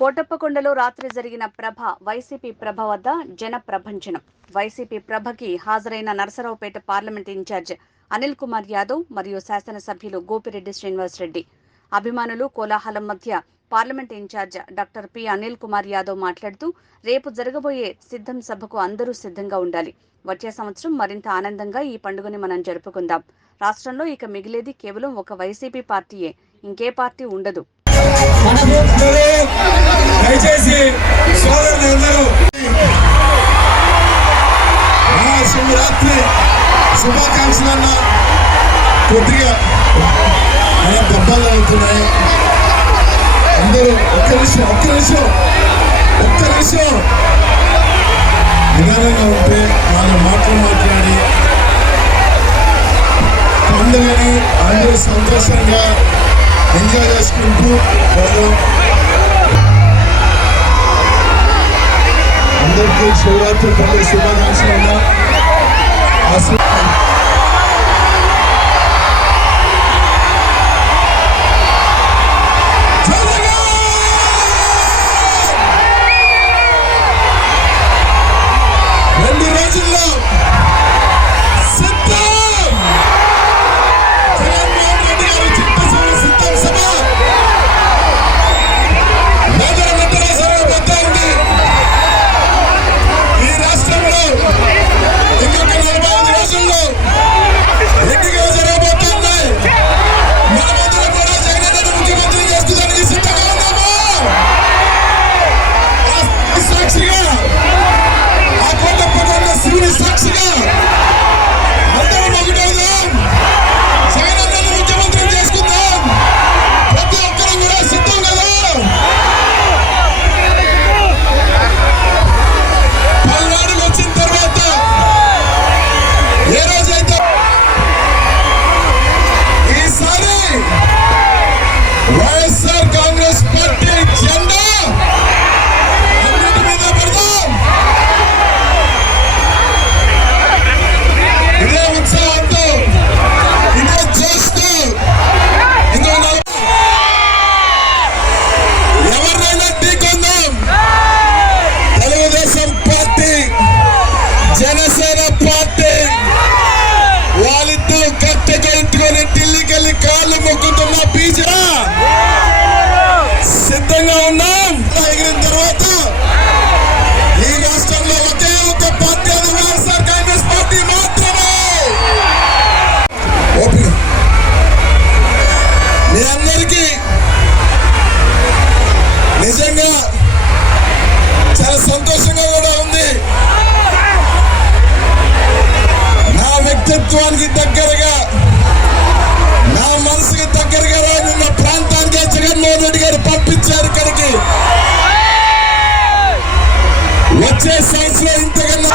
కోటప్పకొండలో రాత్రి జరిగిన వైసీపీ ప్రభ వద్ద జన ప్రభంజనం. వైసీపీ ప్రభకి హాజరైన నరసరావుపేట పార్లమెంట్ ఇన్ఛార్జ్ అనిల్ కుమార్ యాదవ్ మరియు శాసనసభ్యులు గోపిరెడ్డి శ్రీనివాసరెడ్డి. అభిమానులు కోలాహలం మధ్య parliament in-charge doctor P Anil Kumar Yadav మాట్లాడుతూ, రేపు జరగబోయే సిద్ధం సభకు అందరూ సిద్ధంగా ఉండాలి. వచ్చే సంవత్సరం మరింత ఆనందంగా ఈ పండుగని మనం జరుపుకుందాం. రాష్ట్రంలో ఇక మిగిలేది కేవలం ఒక వైసీపీ పార్టీయే, ఇంకే పార్టీ ఉండదు. దయచేసి సోదరులందరూ శివరాత్రి శుభాకాంక్షలన్నా కొద్దిగా దెబ్బలు అవుతున్నాయి. అందరూ ఒక్క నిమిషం నిదానంగా ఉంటే వాళ్ళు మాట్లాడి పండుగని అందరూ సంతోషంగా ఎంజాయ్ చేసుకుంటూ అందరికీ శివరాత్రి పండుగ శుభాకాంక్షలు. జనసేన పార్టీ వాళ్ళిద్దరూ కట్టెట్టుకొని ఢిల్లీకెళ్ళి కాళ్ళు మొక్కుతున్న బీజేపీ సిద్ధంగా ఉన్నాం. ఎగిరిన తర్వాత ఈ రాష్ట్రంలో ఒకే ఒక పార్టీ, అది వైఎస్ఆర్ కాంగ్రెస్ పార్టీ మాత్రమే. మీ అందరికీ నిజంగా చాలా సంతోషంగా కూడా ఉంది. నా వ్యక్తిత్వానికి దగ్గరగా, నా మనసుకి దగ్గరగా ఉన్న ప్రాంతానికి జగన్మోహన్ రెడ్డి గారు పంపించారు ఇక్కడికి. వచ్చే సంవత్సరం ఇంతకన్నా